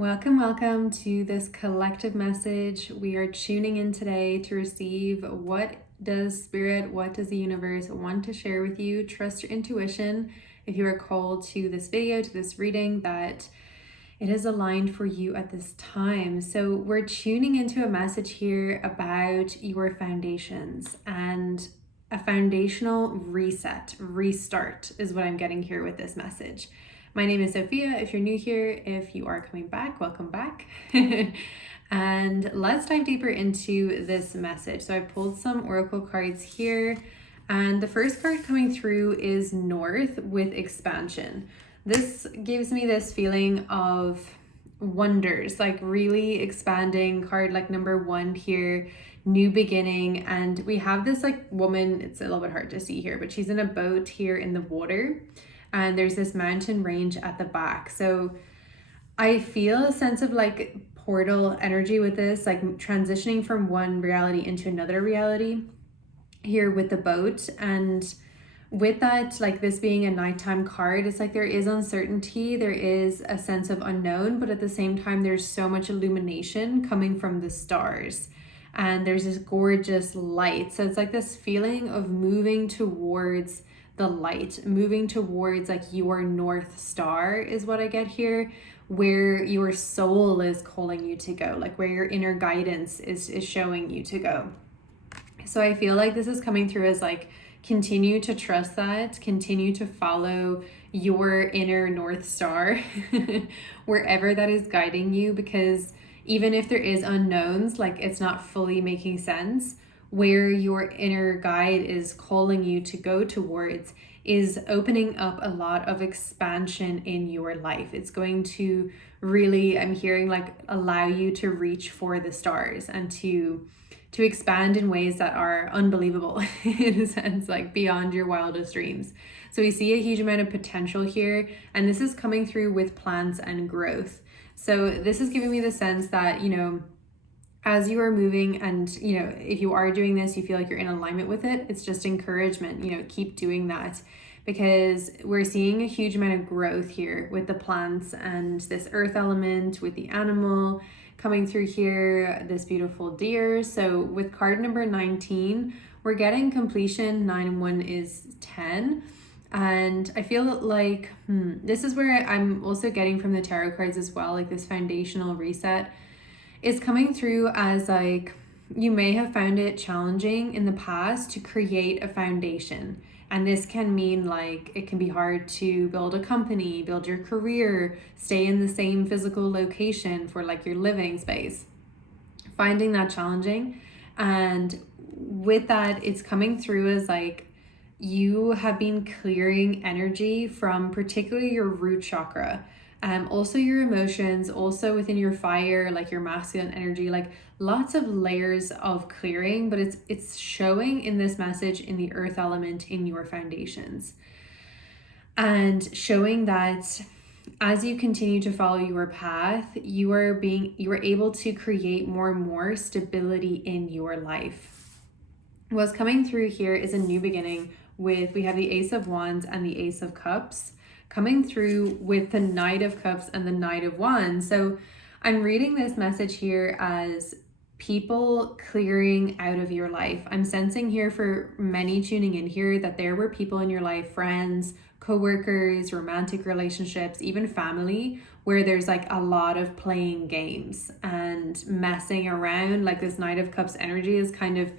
Welcome to this collective message. We are tuning in today to receive what does Spirit, what does the universe want to share with you. Trust your intuition. If you are called to this video, to this reading, that it is aligned for you at this time. So we're tuning into a message here about your foundations, and a foundational reset, restart is what I'm getting here with this message. My name is Sophia. If you're new here, if you are coming back, welcome back. And let's dive deeper into this message. So I pulled some oracle cards here, and the first card coming through is North with expansion. This gives me this feeling of wonders, like really expanding card, like number one here, new beginning. And we have this like woman, it's a little bit hard to see here, but she's in a boat here in the water. And there's this mountain range at the back. So I feel a sense of like portal energy with this, like transitioning from one reality into another reality here with the boat. And with that, like this being a nighttime card, it's like there is uncertainty, there is a sense of unknown, but at the same time, there's so much illumination coming from the stars. And there's this gorgeous light. So it's like this feeling of moving towards the light, moving towards like your North Star is what I get here, where your soul is calling you to go, like where your inner guidance is showing you to go. So I feel like this is coming through as like, continue to trust that, continue to follow your inner North Star, wherever that is guiding you, because even if there is unknowns, like it's not fully making sense, where your inner guide is calling you to go towards is opening up a lot of expansion in your life. It's going to really, I'm hearing like allow you to reach for the stars and to expand in ways that are unbelievable in a sense, like beyond your wildest dreams. So we see a huge amount of potential here, and this is coming through with plants and growth. So this is giving me the sense that, as you are moving and, if you are doing this, you feel like you're in alignment with it, it's just encouragement, keep doing that, because we're seeing a huge amount of growth here with the plants and this earth element, with the animal coming through here, this beautiful deer. So with card number 19, we're getting completion. 9 and 1 is 10. And I feel like this is where I'm also getting from the tarot cards as well, like this foundational reset is coming through as like you may have found it challenging in the past to create a foundation. And this can mean like it can be hard to build a company, build your career, stay in the same physical location for like your living space. Finding that challenging. And with that, it's coming through as like you have been clearing energy from particularly your root chakra. Also your emotions, also within your fire, like your masculine energy, like lots of layers of clearing, but it's showing in this message in the earth element in your foundations, and showing that as you continue to follow your path, you are able to create more and more stability in your life. What's coming through here is a new beginning we have the Ace of Wands and the Ace of Cups coming through with the Knight of Cups and the Knight of Wands. So I'm reading this message here as people clearing out of your life. I'm sensing here for many tuning in here that there were people in your life, friends, co-workers, romantic relationships, even family, where there's like a lot of playing games and messing around. Like this Knight of Cups energy is kind of,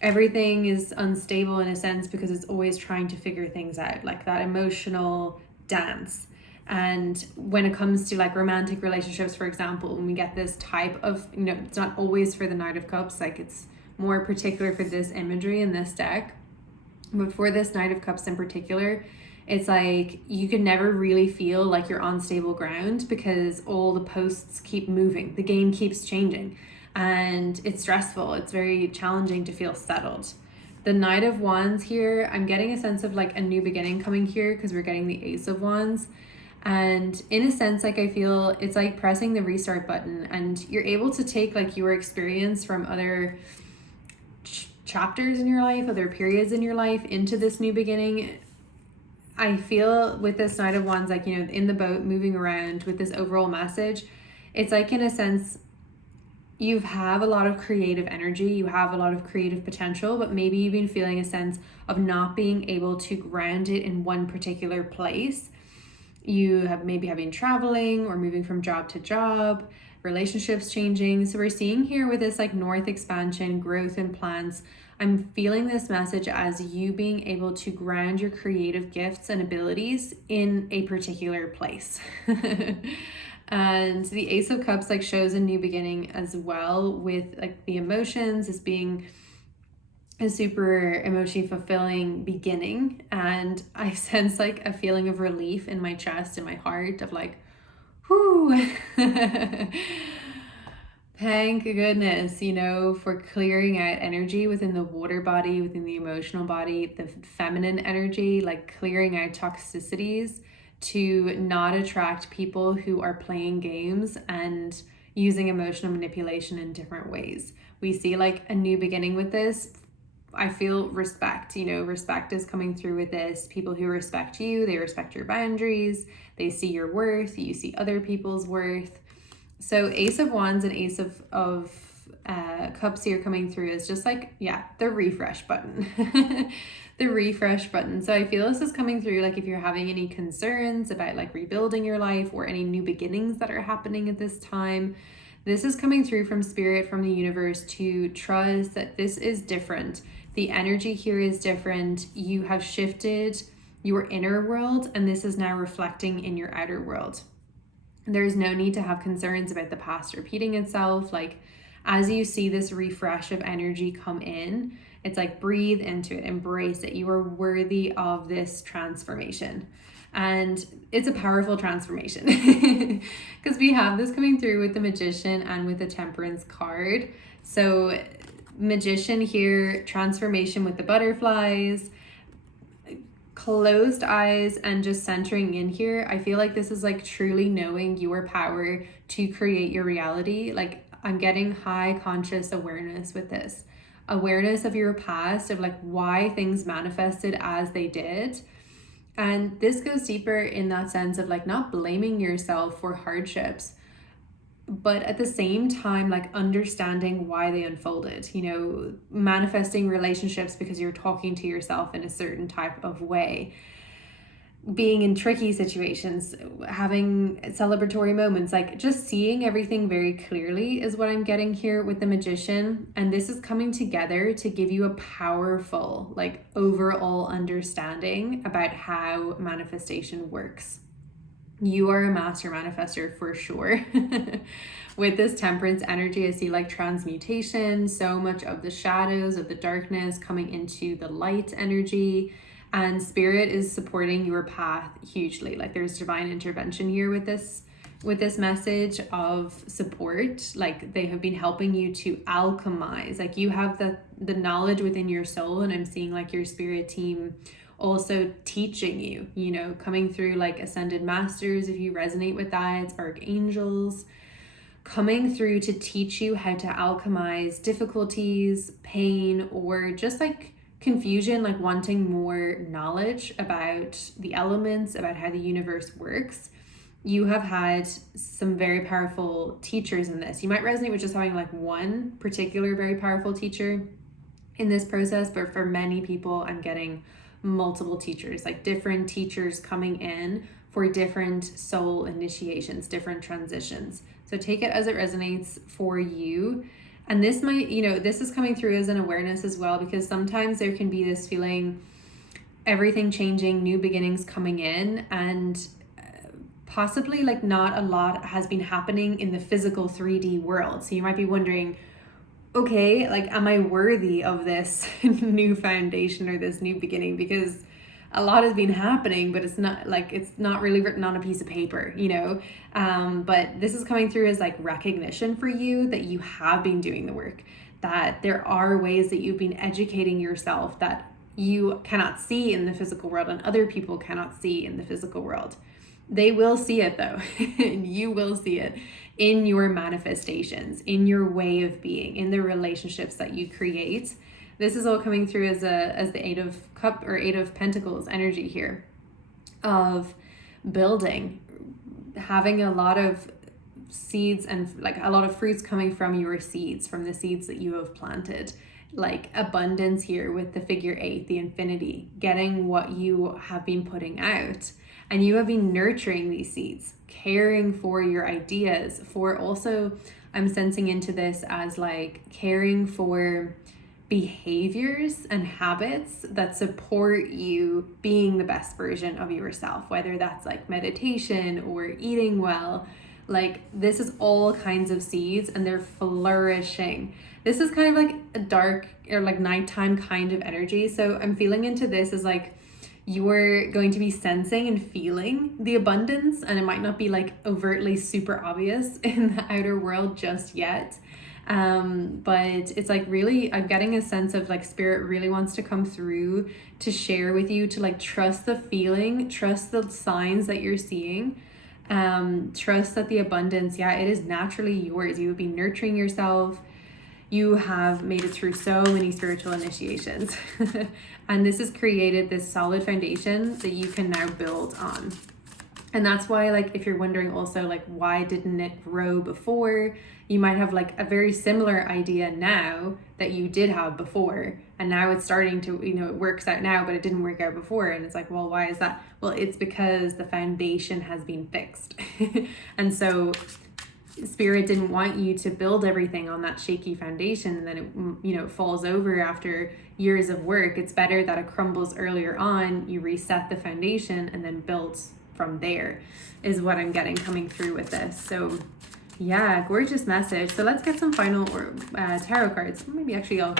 everything is unstable in a sense because it's always trying to figure things out, like that emotional dance. And when it comes to like romantic relationships, for example, when we get this type of, it's not always for the Knight of Cups, like it's more particular for this imagery in this deck, but for this Knight of Cups in particular, it's like you can never really feel like you're on stable ground because all the posts keep moving, the game keeps changing, and it's stressful. It's very challenging to feel settled. The Knight of Wands here, I'm getting a sense of like a new beginning coming here because we're getting the Ace of Wands. And in a sense, like I feel it's like pressing the restart button, and you're able to take like your experience from other chapters in your life, other periods in your life into this new beginning. I feel with this Knight of Wands, like, in the boat moving around with this overall message, It's like, in a sense, you have a lot of creative energy, you have a lot of creative potential, but maybe you've been feeling a sense of not being able to ground it in one particular place. You have been traveling or moving from job to job, relationships changing. So we're seeing here with this like north expansion, growth and plans, I'm feeling this message as you being able to ground your creative gifts and abilities in a particular place. And the Ace of Cups like shows a new beginning as well, with like the emotions as being a super emotionally fulfilling beginning. And I sense like a feeling of relief in my chest and my heart of like, whoo. Thank goodness, for clearing out energy within the water body, within the emotional body, the feminine energy, like clearing out toxicities to not attract people who are playing games and using emotional manipulation in different ways. We see like a new beginning with this. I feel respect, respect is coming through with this. People who respect you, they respect your boundaries, they see your worth, you see other people's worth. So Ace of Wands and Ace of Cups here coming through is just like, the refresh button. The refresh button. So I feel this is coming through like if you're having any concerns about like rebuilding your life or any new beginnings that are happening at this time, this is coming through from Spirit, from the universe, to trust that this is different. The energy here is different. You have shifted your inner world and this is now reflecting in your outer world. There's no need to have concerns about the past repeating itself. Like, as you see this refresh of energy come in, it's like breathe into it, embrace it. You are worthy of this transformation. And it's a powerful transformation because we have this coming through with the Magician and with the Temperance card. So Magician here, transformation with the butterflies, closed eyes and just centering in here. I feel like this is like truly knowing your power to create your reality. Like, I'm getting high conscious awareness with this. Awareness of your past, of like why things manifested as they did. And this goes deeper in that sense of like not blaming yourself for hardships, but at the same time, like understanding why they unfolded, manifesting relationships because you're talking to yourself in a certain type of way, being in tricky situations, having celebratory moments, like just seeing everything very clearly is what I'm getting here with the Magician. And this is coming together to give you a powerful, like overall understanding about how manifestation works. You are a master manifester for sure. With this Temperance energy, I see like transmutation, so much of the shadows, of the darkness coming into the light energy. And Spirit is supporting your path hugely. Like, there's divine intervention here with this message of support. Like, they have been helping you to alchemize. Like, you have the knowledge within your soul, and I'm seeing like your spirit team also teaching you, coming through like ascended masters, if you resonate with that, it's archangels coming through to teach you how to alchemize difficulties, pain, or just like confusion, like wanting more knowledge about the elements, about how the universe works. You have had some very powerful teachers in this. You might resonate with just having like one particular very powerful teacher in this process, but for many people, I'm getting multiple teachers, like different teachers coming in for different soul initiations, different transitions. So take it as it resonates for you. And this might, this is coming through as an awareness as well, because sometimes there can be this feeling, everything changing, new beginnings coming in, and possibly like not a lot has been happening in the physical 3D world. So you might be wondering, okay, like, am I worthy of this new foundation or this new beginning? Because a lot has been happening, but it's not really written on a piece of paper, but this is coming through as like recognition for you that you have been doing the work, that there are ways that you've been educating yourself that you cannot see in the physical world and other people cannot see in the physical world. They will see it though, and you will see it in your manifestations, in your way of being, in the relationships that you create. This is all coming through as the Eight of Cups or Eight of Pentacles energy here, of building, having a lot of seeds and like a lot of fruits coming from your seeds, from the seeds that you have planted. Like abundance here with the figure 8, the infinity, getting what you have been putting out. And you have been nurturing these seeds, caring for your ideas, for also, I'm sensing into this as like caring for behaviors and habits that support you being the best version of yourself, whether that's like meditation or eating well. Like this is all kinds of seeds and they're flourishing. This is kind of like a dark or like nighttime kind of energy. So I'm feeling into this as like you're going to be sensing and feeling the abundance, and it might not be like overtly super obvious in the outer world just yet. But it's like really, I'm getting a sense of like spirit really wants to come through to share with you, to like trust the feeling, trust the signs that you're seeing, trust that the abundance, yeah, it is naturally yours. You would be nurturing yourself. You have made it through so many spiritual initiations and this has created this solid foundation that you can now build on. And that's why, like, if you're wondering also, like, why didn't it grow before? You might have like a very similar idea now that you did have before. And now it's starting to, you know, it works out now, but it didn't work out before. And it's like, well, why is that? Well, it's because the foundation has been fixed. And so spirit didn't want you to build everything on that shaky foundation and then it, you know, falls over after years of work. It's better that it crumbles earlier on. You reset the foundation and then build from there, is what I'm getting coming through with this. So yeah, gorgeous message. So let's get some final tarot cards. Maybe actually I'll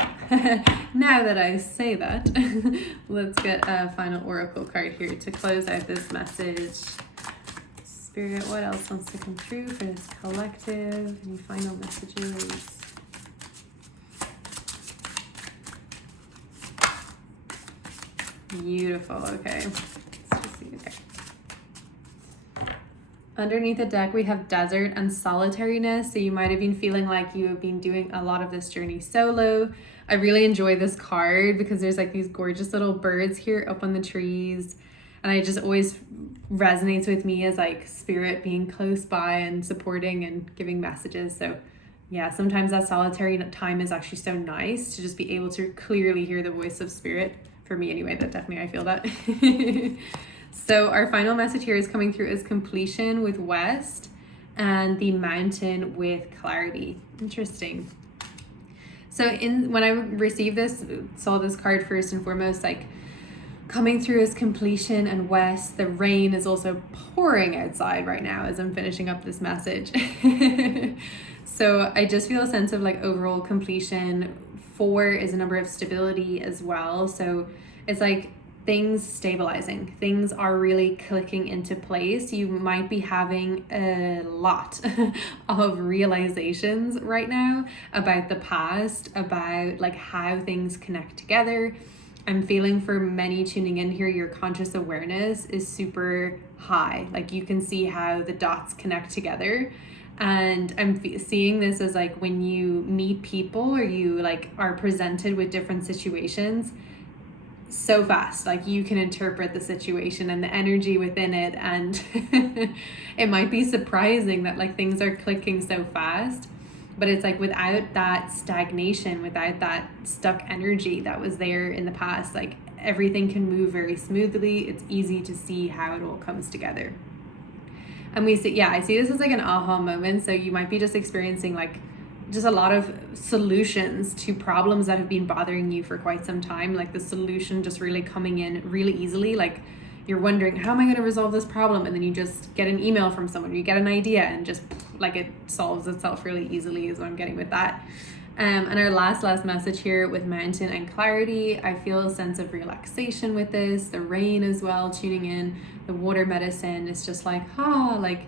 now that I say that let's get a final oracle card here to close out this message. Spirit, what else wants to come through for this collective? Any final messages? Beautiful. Okay, let's just see. Okay. Underneath the deck, we have desert and solitariness. So you might have been feeling like you have been doing a lot of this journey solo. I really enjoy this card because there's like these gorgeous little birds here up on the trees. And it just always resonates with me as like spirit being close by and supporting and giving messages. So yeah, sometimes that solitary time is actually so nice to just be able to clearly hear the voice of spirit. For me anyway, that definitely I feel that. So our final message here is coming through as completion with West and the mountain with clarity. Interesting. So when I received this, saw this card first and foremost, like coming through as completion and West. The rain is also pouring outside right now as I'm finishing up this message. So I just feel a sense of like overall completion. 4 is a number of stability as well. So it's like things stabilizing, things are really clicking into place. You might be having a lot of realizations right now about the past, about like how things connect together. I'm feeling for many tuning in here, your conscious awareness is super high. Like you can see how the dots connect together. And I'm seeing this as like when you meet people or you like are presented with different situations so fast, like you can interpret the situation and the energy within it. And it might be surprising that like things are clicking so fast, but it's like without that stagnation, without that stuck energy that was there in the past, like everything can move very smoothly. It's easy to see how it all comes together. And we see, yeah, I see this as like an aha moment. So you might be just experiencing like just a lot of solutions to problems that have been bothering you for quite some time. Like the solution just really coming in really easily. Like you're wondering, how am I going to resolve this problem? And then you just get an email from someone, you get an idea and just like it solves itself really easily is what I'm getting with that. And our last message here with mountain and clarity, I feel a sense of relaxation with this. The rain as well, tuning in, the water medicine is just like, like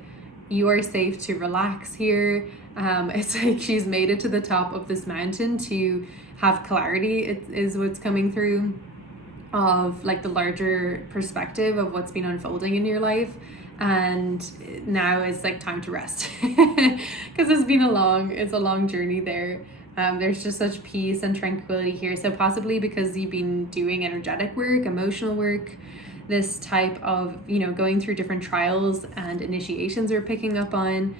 you are safe to relax here. It's like she's made it to the top of this mountain to have clarity. It is what's coming through of like the larger perspective of what's been unfolding in your life. And now it's like time to rest because it's been a long journey there. There's just such peace and tranquility here. So possibly because you've been doing energetic work, emotional work, this type of, you know, going through different trials and initiations we're picking up on,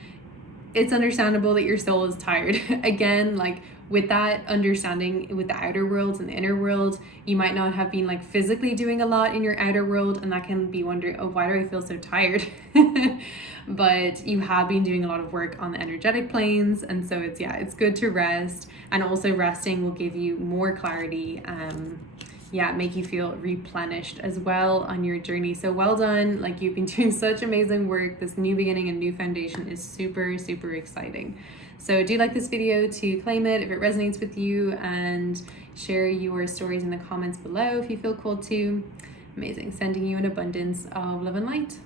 it's understandable that your soul is tired. Again, like with that understanding with the outer world and the inner world, you might not have been like physically doing a lot in your outer world, and that can be wondering, oh, why do I feel so tired? But you have been doing a lot of work on the energetic planes, and so it's good to rest, and also resting will give you more clarity, make you feel replenished as well on your journey. So well done, like you've been doing such amazing work. This new beginning and new foundation is super, super exciting. So do like this video to claim it if it resonates with you, and share your stories in the comments below if you feel called to. Amazing. Sending you an abundance of love and light.